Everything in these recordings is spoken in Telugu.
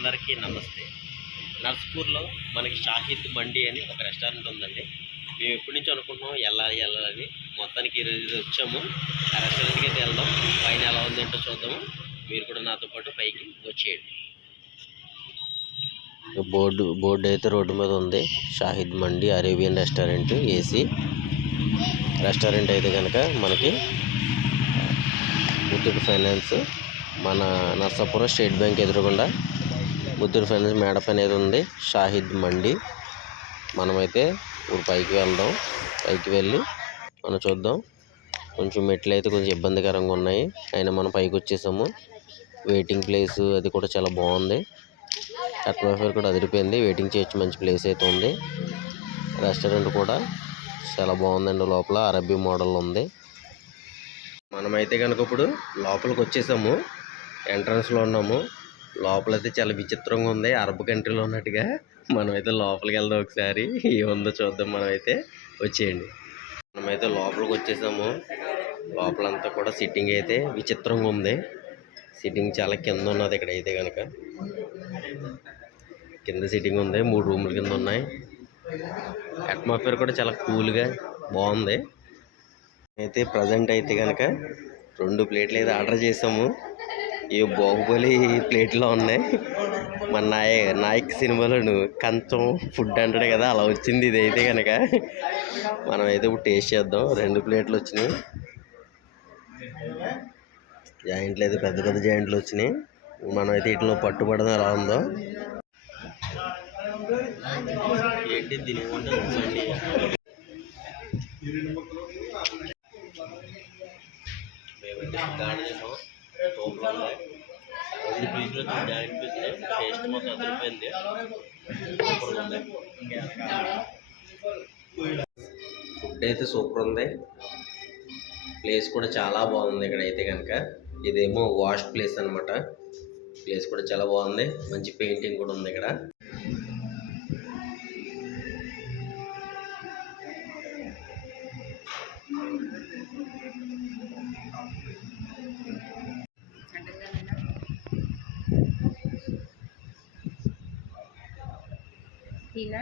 అందరికీ నమస్తే. నర్స్పూర్లో మనకి షాహిద్ మండి అని ఒక రెస్టారెంట్ ఉందండి. మేము ఎప్పటి నుంచి అనుకుంటున్నాం వెళ్ళాలి వెళ్ళాలని మొత్తానికి ఈరోజు వచ్చాము. ఆ రెస్టారెంట్కి అయితే వెళ్దాం. పైన ఎలా ఉందేంటో చూద్దాము. మీరు కూడా నాతో పాటు పైకి వచ్చేయండి. బోర్డు బోర్డు అయితే రోడ్డు మీద ఉంది. Shahid mandi Arabian restaurant AC. Restaurant అయితే కనుక మనకి ముత్తూట్ ఫైనాన్స్ మన నర్సాపురం స్టేట్ బ్యాంక్ ఎదురుగుండా బుద్ధుడి ఫ్రెండ్స్ మేడప్ అనేది ఉంది. షాహిద్ మండి. మనమైతే ఇప్పుడు పైకి వెళ్దాం. పైకి వెళ్ళి మనం చూద్దాం. కొంచెం మెట్లు అయితే కొంచెం ఇబ్బందికరంగా ఉన్నాయి. అయినా మనం పైకి వచ్చేసాము. వెయిటింగ్ ప్లేస్ అది కూడా చాలా బాగుంది. అట్మాస్ఫియర్ కూడా అదిరిపోయింది. వెయిటింగ్ చేయొచ్చు మంచి ప్లేస్ అయితే ఉంది. రెస్టారెంట్ కూడా చాలా బాగుందండి లోపల. అరబీ మోడల్ ఉంది. మనమైతే కనుక ఇప్పుడు లోపలికి వచ్చేసాము. ఎంట్రన్స్లో ఉన్నాము. లోపలైతే చాలా విచిత్రంగా ఉంది. అరబ్ కంట్రీలో ఉన్నట్టుగా మనమైతే లోపలికి వెళ్దాం ఒకసారి. ఏముందో చూద్దాం మనమైతే వచ్చేయండి. మనమైతే లోపలికి వచ్చేసాము. లోపలంతా కూడా సిట్టింగ్ అయితే విచిత్రంగా ఉంది. సిట్టింగ్ చాలా కింద ఉన్నది ఇక్కడ అయితే కనుక కింద సిట్టింగ్ ఉంది. మూడు రూములు కింద ఉన్నాయి. అట్మాస్ఫియర్ కూడా చాలా కూల్గా బాగుంది. అయితే ప్రజెంట్ అయితే కనుక రెండు ప్లేట్లు అయితే ఆర్డర్ చేసాము. ఏ బాహుబలి ప్లేట్లో ఉన్నాయి. మన నాయ నాయక్ సినిమాలోను కంచం ఫుడ్ అంటాడు కదా అలా వచ్చింది ఇది అయితే కనుక మనం అయితే ఇప్పుడు టేస్ట్ చేద్దాం. రెండు ప్లేట్లు వచ్చినాయి. జాయింట్లు అయితే పెద్ద పెద్ద జాయింట్లు వచ్చినాయి. మనం అయితే వీటిలో పట్టుబడడం ఎలా ఉందో. ఏంటి దీని మేమైతే గాడి చేసాం సూపర్ ఉంది రెండు పీసులు జాయింట్ పీసులు టేస్ట్ మొత్తం అదిరిపోయింది సూపర్ ఉంది ఫుడ్ అయితే సూపర్ ఉంది. ప్లేస్ కూడా చాలా బాగుంది ఇక్కడ అయితే కనుక. ఇదేమో వాష్ ప్లేస్ అనమాట ప్లేస్ కూడా చాలా బాగుంది. మంచి పెయింటింగ్ కూడా ఉంది ఇక్కడ. తినా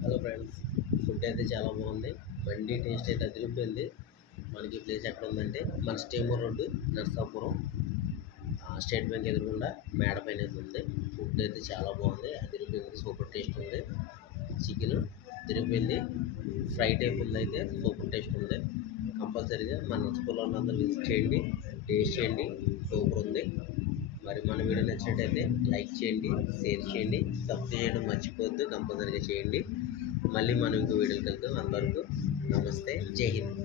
హలో ఫ్రెండ్స్ ఫుడ్ అయితే చాలా బాగుంది. బండి టేస్ట్ అయితే అదిరిపోయింది మనకి ప్లేస్ ఎక్కడ ఉందంటే మన steamer road Narsapuram. State bank ఎదురుకుండా మేడ పైన అయితే ఉంది. ఫుడ్ అయితే చాలా బాగుంది. అదిరిపోయింది సూపర్ టేస్ట్ ఉంది. చికెన్ తిరిగిపోయింది ఫ్రై టైప్ ఉంది అయితే సూపర్ టేస్ట్ ఉంది. కంపల్సరీగా మన నర్సాపురంలో ఉన్నందరూ విజిట్ చేయండి టేస్ట్ చేయండి. సూపర్ ఉంది. మరి మన వీడియో నచ్చినట్టయితే లైక్ చేయండి షేర్ చేయండి సబ్స్క్రైబ్ చేయడం మర్చిపోవద్దు. కంపల్సరీగా చేయండి. మళ్ళీ మనం ఇంకో వీడియోకి వెళ్తాం అంతవరకు నమస్తే. జై హింద్.